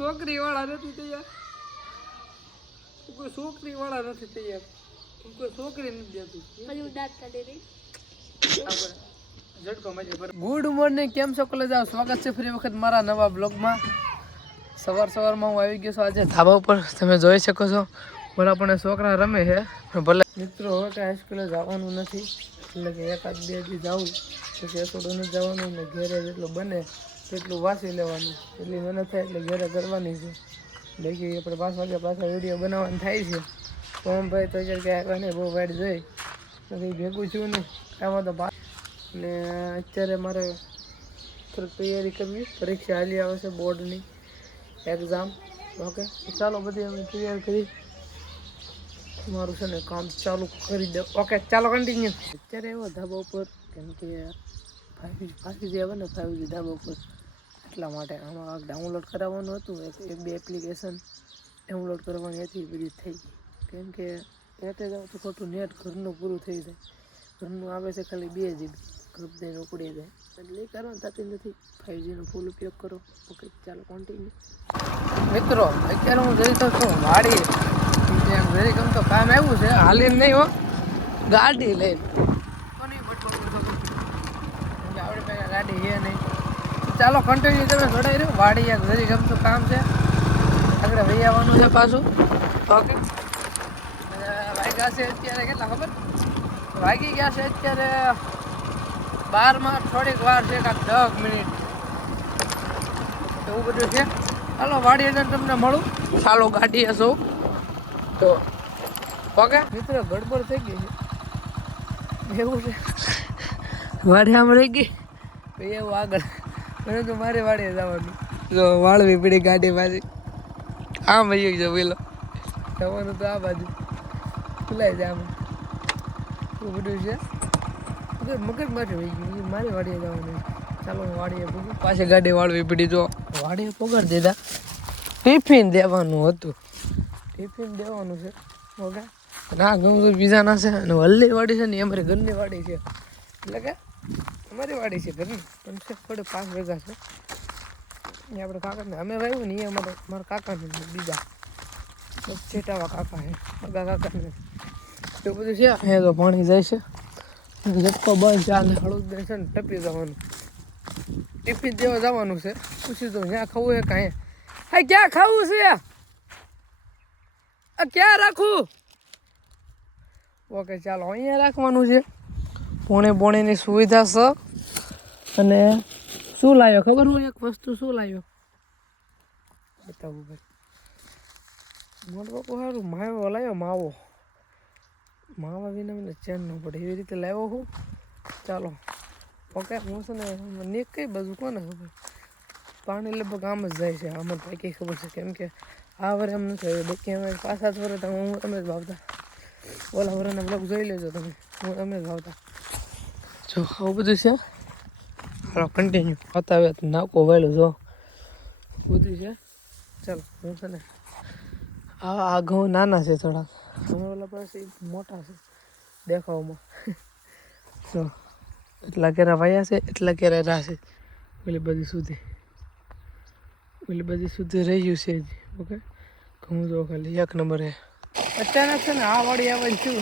છોકરી વાળા નથી તૈયાર, કોઈ છોકરી વાળા નથી તૈયાર, કોઈ છોકરી નથી દેતું. ગુડ મોર્નિંગ, કેમ છો કોલેજ? સ્વાગત છે ફરી વખત મારા નવા બ્લોગમાં. સવારમાં હું આવી ગયો છું આજે ધાબા ઉપર. તમે જોઈ શકો છો ભલે પણ છોકરા રમે છે, પણ ભલે મિત્રો હવે કાંઈ હાઈસ્કૂલે જવાનું નથી, એટલે કે એકાદ બે દી જવું પછી એસોડું નથી જવાનું ને ઘેરે જેટલું બને તેટલું વાંચી લેવાનું, એટલી મહેનત થાય એટલે ઘેરે કરવાની છે. બાકી આપણે 5 વાગ્યા પાછા વિડીયો બનાવવાનું થાય છે. તો એમ ભાઈ તો ક્યાંય આવ્યા નહીં, બહુ વાઈટ જોઈ નથી ભેગું છું નહીં આમાં તો. ને અત્યારે મારે થોડીક તૈયારી કરવી, પરીક્ષા હાલી આવે છે બોર્ડની એક્ઝામ. ઓકે ચાલો બધી અમે તૈયાર કરી મારું છે ને કામ ચાલુ કરી દો. ઓકે ચાલો કન્ટિન્યુ. અત્યારે એવો ધાબા ઉપર કેમ કે 5G આવે ને 5G ધાબા ઉપર, એટલા માટે આમાં ડાઉનલોડ કરાવવાનું હતું. એક બે એપ્લિકેશન ડાઉનલોડ કરવાની હતી, બધી થઈ ગઈ. કેમ કે નેટે જાવ તો ખોટું નેટ ઘરનું પૂરું થઈ જાય. ઘરનું આવે છે ખાલી 2 GB, ગપદઈને ઉપડી જાય, એટલે એ કરવાનું થતી નથી. 5Gનો ફૂલ ઉપયોગ કરો. ઓકે ચાલો કન્ટિન્યુ. મિત્રો અત્યારે હું જઈ તો છું વાડી, એમ જરી ગમ તો કામ આવ્યું છે, હાલીને નહીં હો, ગાડી લઈને. આપણી પાસે ગાડી છે નહીં. ચાલો કન્ટિન્યુ તમે જોડાઈ રહ્યો. વાડી એક જરી ગમતું કામ છે, આગળ વહી આવવાનું છે પાછું. ઓકે વાગ્યા છે અત્યારે કેટલા ખબર? વાગી ગયા છે અત્યારે 12માં થોડીક વાર છે, કાંક 10 મિનિટ એવું બધું છે. ચાલો વાડી અંદર તમને મળું. ચાલો ગાડી હશો તો ઓકે. મિત્રો ગડબડ થઈ ગઈ છે, એવું છે વાડી આમ રહી ગઈ એવું આગળ, મને તો મારે વાડીએ જવાનું. જો વાળવી પડી ગાડી પાછી, આમ વહી ગયો પેલો જવાનું તો આ બાજુ ખુલાઈ જાય આમ, એવું બધું છે. મગજમાંથી વહી ગયું, મારી વાડીએ જવાનું. ચાલો હું વાડીએ પૂછું. પાછી ગાડી વાળવી પડી. જો વાડીએ પગાડી દીધા, ટિફિન દેવાનું હતું, ટિફિન દેવાનું છે. ઓકે ના ઘઉં તો બીજાના છે, અને વલ્લી વાડી છે ને એ અમારી ઘરની વાડી છે, એટલે કે અમારી વાડી છે ઘરની, પણ છે થોડે 5 વીઘા છે. એ આપણે કાકાને અમે વાવ્યું ને, એ મારા કાકાને બીજા છેટાવા કાકા છે, મગા કાકાને એવું બધું છે. અહીંયા તો પાણી જાય છે, ઝટકો બંધ છે, અને હળુદ છે ને ટપી જવાનું. ટિફિન દેવા જવાનું છે. પૂછી દઉં જ્યાં ખાવું છે કાંઈ. હા ક્યાં ખાવું છે? ક્યાં રાખું? ઓકે ચાલો અહીંયા રાખવાનું છે. પોણીની સુવિધા છે. અને શું લાવ્યો ખબર? હું એક વસ્તુ શું લાવ્યો બતાવું ભાઈ. મોટો બાપુ સારું માવો લાવ્યો, માવા વિના મને ચેન ન પડે એવી રીતે લાવ્યો હું. ચાલો ઓકે. હું છે ને નીક કઈ બાજુ કોને ખબર, પાણી લગભગ આમ જ જાય છે, આમ જ કઈ ખબર છે. કેમ કે આ વરે એમ નથી આવ્યું, બાકી અમે 5-7 વર્ષ હું તમે જ વાવતા. ઓલા વરેના બ્લોગ જોઈ લેજો તમે, હું તમે જ વાવતા. જો આવું બધું છે. હાલો કન્ટિન્યુ. બતાવે નાકો વાળું જો બધું છે. ચાલો હું છે ને આ ઘઉં નાના છે થોડાક, અમે ઓલા પાસે મોટા છે દેખાવમાં. તો એટલા કેરા વાયા છે, એટલા કેરા રાશે. ઓલી બધી સુધી રહ્યું છે જ. ઓકે ઘઉં જો ખાલી 1 નંબર છે. અચાનક છે ને આ વાડી આવે છું,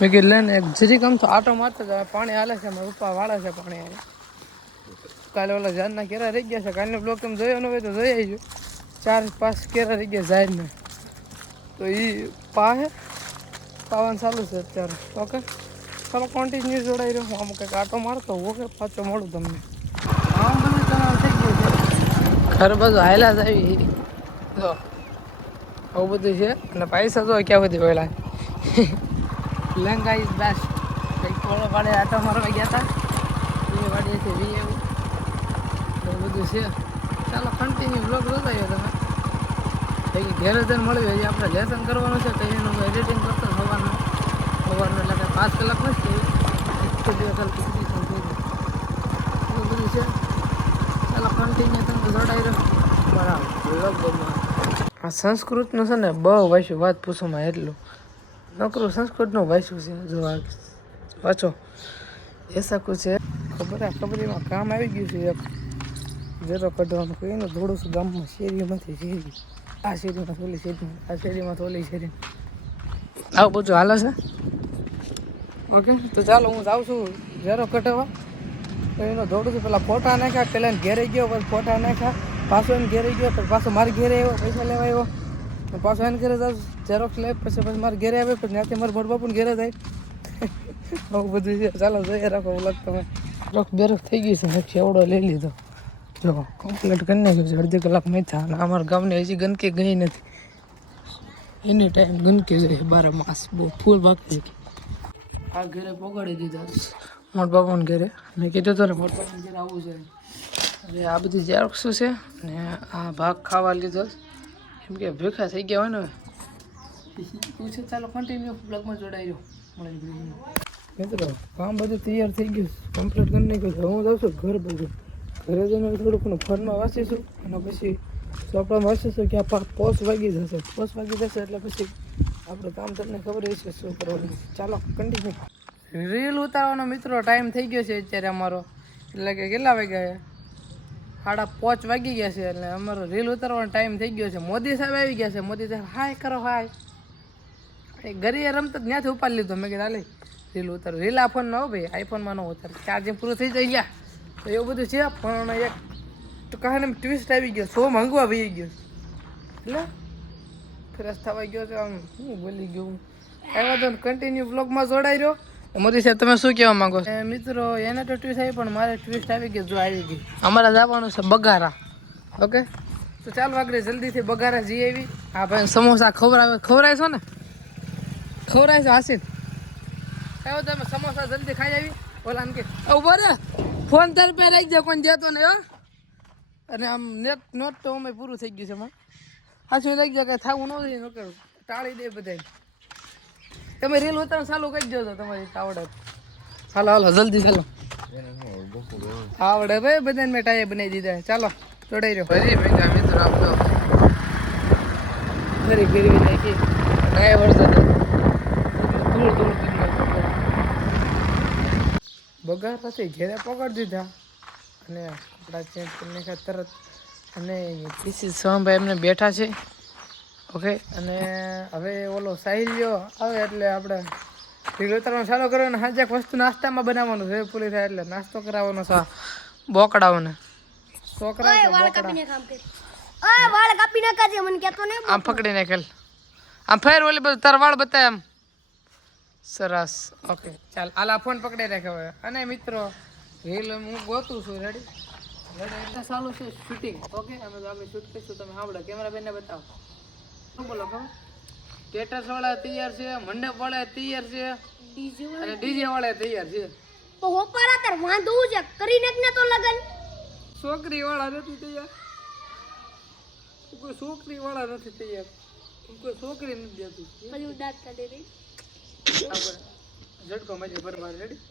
મેં કીધું લે ને એક જરીક આમ તો આટો મારતો જ પાણી હાલે છે, મારા પપ્પા વાળે છે પાણી હાલે. કાલે ઓલા ઝાડના કેરા રહી ગયા છે, કાલનો બ્લોક તમે જોયો ન હોય તો જોઈ આવજો. 4-5 કેરા રહી ગયા ઝાડના, તો એ પાવાનું ચાલુ છે અત્યારે. ઓકે ચાલો કન્ટિન્યુ જોડાઈ રહ્યો. હું આમ કંઈક આટો મારતો ઓકે, પાછો મળું તમને. આમ બધું તણાવ થઈ ગયું છે, ઘર બધું હાયલા જ આવી જો આવું બધું છે. અને પૈસા તો ક્યાં બધી વહેલા લંગા ઇઝ બેસ્ટ. કંઈક થોડો વાડે આટો મારવા ગયા હતા, એ વાડીએથી વી એવું એવું બધું છે. ચાલો કન્ટિન્યુ બ્લોગ જોતા આવ્યો તમે. બાકી ઘેર જઈને મળ્યું હજી આપણે લેસન કરવાનું છે, કંઈ એનું એડિટિંગ કરતો સવારનું એટલે કે 5 કલાક નથી, 1 2 કલાક એવું બધું છે. ચાલો કન્ટિન્યુ તમે જોડાઈ રહ્યો બરાબર બ્લોગમાં. આ સંસ્કૃતનું છે ને બહુ વાંચ્યું, વાત પૂછોમાં એટલું નકરું સંસ્કૃતનું વાંચ્યું છે. જો વાંચો એસા કુછ છે. ખબર એમાં કામ આવી ગયું છે એક જેરો કઢવાનું કહીએ ને થોડું શું ગામમાં શેરીમાંથી શેરી આ શેરીમાં થોલી શેરીમાં આ શેરીમાં થોલી શેરી આવું બધું હાલે છે ઓકે તો ચાલો હું જાઉં છું જેરો કઢાવવા તો એનો દોડું છું પેલા ફોટા નાખ્યા પેલા એને ઘેરે ગયો પછી ફોટા નાખ્યા પાછો એને ઘેરે ગયો પછી પાછો મારે ઘેરે આવ્યો પૈસા લેવા આવ્યો પાછો એને ઘેરે જાઉં ઝેરોક્સ લે પછી મારે ઘેરે આવે પછી ત્યાંથી મારા મોટા બાપુને ઘેરે જાય આવું બધું છે ચાલો જોઈએ રાખો વ્લોગ તમે રોક બેરોક થઈ ગઈ છે છેવડો લઈ લીધો જો કમ્પ્લીટ કરી નાખ્યું છે અડધી કલાકમાં થયા અને અમારા ગામને હજી ગંદકી ગઈ નથી એની ટાઈમ ગંદકી જાય 12 માસ બહુ ફૂલ બાકી છે આ ઘરે પોગાડી દીધા મોટા બાપાને ઘરે મેં કીધું તો ને મોટા બાપાને ઘરે આવવું છે હવે આ બધી ઝેરોક્સ છે ને આ ભાગ ખાવા લીધો કેમ કે ભેખા થઈ ગયા હોય ને પૂછે ચાલો કન્ટિન્યુ બ્લોગમાં જોડાઈ રહ્યો મિત્રો કામ બધું તૈયાર થઈ ગયું કમ્પ્લીટ કરી નાખ્યું હું જાઉં છું ઘર બધું ઘરે જઈને થોડુંક ફોનમાં વાંચીશું અને પછી ચોપડામાં વાંચીશું કે આ પોસ્ટ વાગી જશે એટલે પછી આપણે કામ તમને ખબર હશે શું કરવાનું ચાલો કન્ટિન્યુ રીલ ઉતારવાનો મિત્રો ટાઈમ થઈ ગયો છે અત્યારે અમારો એટલે કે કેટલા વાગ્યા 5:30 વાગી ગયા છે એટલે અમારો રીલ ઉતારવાનો ટાઈમ થઈ ગયો છે મોદી સાહેબ આવી ગયા છે મોદી સાહેબ હાય કરો હાય ઘરે રમતા ત્યાંથી ઉપાડી લીધો મેં કીધું હાલે રીલ ઉતારો રીલ આ ફોન ન હો ભાઈ આઈફોનમાં ન ઉતાર ચાર્જિંગ પૂરું થઈ જાય ગયા તો એવું બધું છે પણ એક તો કહે ને ટ્વિસ્ટ આવી ગયો 100 માંગવા વહી ગયો એટલે ફ્રેશ થવા ગયો છે આમ હું બોલી ગયો આવ્યા તો કન્ટિન્યુ બ્લોગમાં જોડાઈ રહ્યો મોદી સાહેબ તમે શું કહેવા માંગો છો મિત્રો એને તો ટ્વિસ્ટ આવી પણ મારે ટ્વિસ્ટ આવી ગઈ જો આવી ગઈ અમારે જવાનું છે બગારા ઓકે તો ચાલો આગળ જલ્દીથી બગારા જઈ આવી હા ભાઈ સમોસા ખવડાય છો ને ખવડાય છે હાસિલ આવ્યો તમે સમોસા જલ્દી ખાઈ આવી ઓલા કે ઉભો રે ફોન તાર પે રાખી જાય કોઈ દેતો ને અને આમ નોટ તો અમે પૂરું થઈ ગયું છે એમાં હાચું લાગી જાય કે થવું ન જોઈએ ટાળી દે બધા તમે રીલ ઉતારો ચાલુ કરી દો તમારી આવડે હાલો જલ્દી ચાલો આવડે ભાઈ બધાને મેં ટાઈએ બનાવી દીધા ચાલો જોડાઈ રહ્યો ફરી ભેગા મિત્રો આપતો ફરી ફેરવી નાખી ટાઈ વરસાદ બગાર પછી ઘેરે પકડી દીધા અને કપડા ચેન્જ કરી નાખ્યા તરત અને પીસી સોમભાઈ એમને બેઠા છે ઓકે અને હવે ઓલો સાહિલ્યો આવે એટલે આપણે રીલ ઉતારવાનું ચાલુ કરવાનું સાંજે વસ્તુ નાસ્તામાં બનાવવાનું છે પૂરી થાય એટલે નાસ્તો કરાવવાનો છે બોકડાઓને છોકરા આમ પકડી નાખેલ આમ ફેર ઓલી બધું તાર વાળ બતાય આમ સરસ ઓકે ચાલ આલા ફોન પકડી રાખે હવે અને મિત્રો રીલ હું ગોતું છું રેડી એટલે ચાલુ છે શૂટિંગ ઓકે અમે તો આપણે શૂટ કરીશું તમે સાંભળો કેમેરા બેનને બતાવો શું બોલો ખબર સ્ટેટસ વાળા તૈયાર છે મંડપ વાળા તૈયાર છે અને ડીજે વાળા તૈયાર છે તો હોપારા તાર વાંધું છે કરી નાખ ને તો લગન છોકરી વાળા નથી તૈયાર કોઈ છોકરી વાળા નથી તૈયાર કોઈ છોકરી નથી દેતું હજુ દાંત કાઢી રહી ઝટકો મજે બરબાર રેડી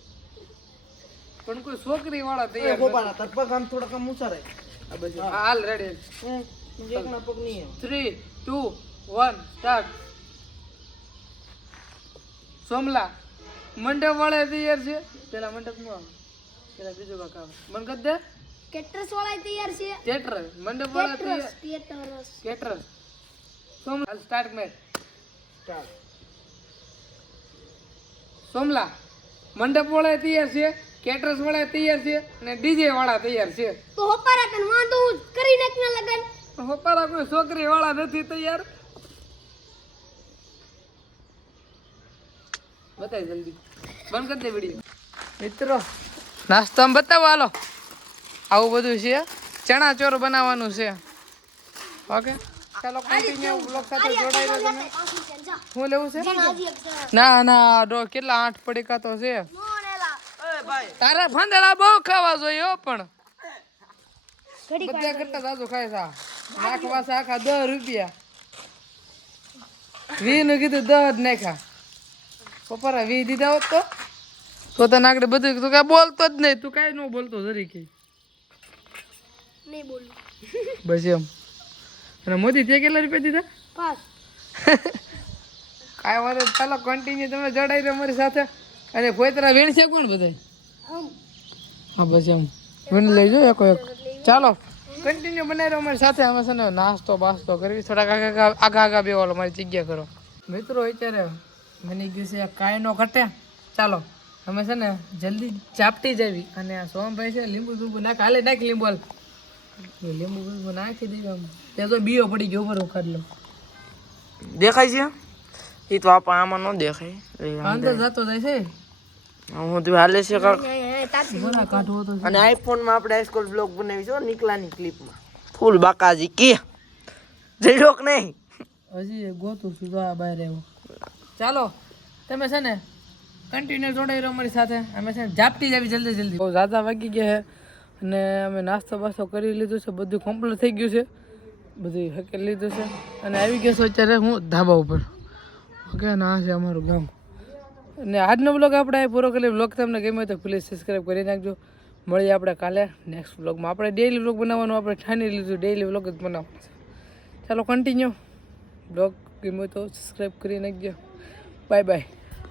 પણ કોઈ છોકરી વાળા તૈયાર હોપારા તાર પગ આમ થોડા કમ ઊંચા રહે આ બસ હાલ રેડી એકના પગ નહીં 3 2 1 સ્ટાર્ટ સોમલા મંડપ વાળા તૈયાર છે પેલા મંડપ નું આવ પેલા બીજો કાકા મન કદ દે કેટરસ વાળા તૈયાર છે કેટર મંડપ વાળા તૈયાર કેટર સોમલા સ્ટાર્ટ મેચ ચાલ સોમલા મંડપ વાળા તૈયાર છે કેટરસ વાળા તૈયાર છે અને ડીજે વાળા તૈયાર છે તો હોપારા તને વાંધું કરી નાખ ને લગન હોપારા કોઈ છોકરી વાળા નથી તૈયાર બતાય જલ્દી બંધ કરી દે વિડીયો મિત્રો નાસ્તામાં બતાવો હાલો આવું બધું છે ચણા ચોર બનાવવાનું છે ઓકે ચાલો કન્ટિન્યુ બ્લોગ સાથે જોડાઈ રહ્યો તમે શું લેવું છે ના કેટલા 8 પડીકા તો છે તારા ફંદડા બહુ ખાવા જોઈએ હો પણ બધા કરતા જાજુ ખાય છે નાખવા છે આખા 10 રૂપિયા 20 નું કીધું 10 જ નાખ્યા પપ્પા 20 દીધા હોત તો તને આગળ બધું તું કઈ બોલતો જ નહીં તું કઈ ન બોલતો જરી કઈ નહીં બોલું બસ એમ અને મોદી તે કેટલા રૂપિયા દીધા 5 કાંઈ વાંધો ચાલો કન્ટિન્યુ તમે જોડાઈ રહ્યો મારી સાથે અને ફોઈતરા વીણ છે કોણ બધા હા બસ એમ વીણ લઈ જો એક ચાલો કન્ટિન્યુ બનાવી રહ્યો અમારી સાથે. અમે છે ને નાસ્તો બાસ્તો કરવી, થોડાક આગા બેવાલો મારી જગ્યા કરો. મિત્રો અત્યારે બની ગયું છે કાંઈ નો ઘટે. ચાલો અમે છે ને જલ્દી ચાપટી જવી. અને આ સોમભાઈ છે લીંબુ બીંબુ હાલે નાખ લીંબુ હાલ. લીંબુ બીંબુ નાખી દઈએ. આમ ત્યાં તો બીઓ પડી ગયો ઉપર ઉખાડ લો. દેખાય છે એ તો આપણે આમાં ન દેખાય. અંદર જતો જાય છે. હું તો હાલે છે કાક. બોલા કાઢવો તો છે. અને આઈફોનમાં આપણે હાઈસ્કૂલ બ્લોગ બનાવી છો નીકળાની ક્લિપમાં ફૂલ બાકાજી કે જઈડોક નહીં. હજી ગોતું છું તો આ બહાર આવ્યો. ચાલો તમે છે ને કન્ટિન્યુ જોડાઈ રહ્યો અમારી સાથે. અમે છે ને ઝાપટી જાવી જલ્દી જલ્દી. બહુ ઝાઝા વાગી ગયા છે અને અમે નાસ્તો બાસ્તો કરી લીધું છે. બધું કમ્પ્લીટ થઈ ગયું છે. બધું હકેલી લીધું છે અને આવી ગયા છો અત્યારે હું ધાબા ઉપર. ઓકે ના છે અમારું ગામ. અને આજનો બ્લોગ આપણે અહીં પૂરો કરી. બ્લોગ તમને ગમ્યો તો પ્લીઝ સબસ્ક્રાઈબ કરી નાખજો. મળીએ આપણે કાલે નેક્સ્ટ બ્લોગમાં. આપણે ડેઈલી બ્લોગ બનાવવાનું આપણે ઠાની લીધું, ડેઈલી બ્લોગ જ બનાવવાનું છે. ચાલો કન્ટિન્યુ. બ્લોગ ગમ્યો તો સબસ્ક્રાઈબ કરી નાખજો. Bye bye.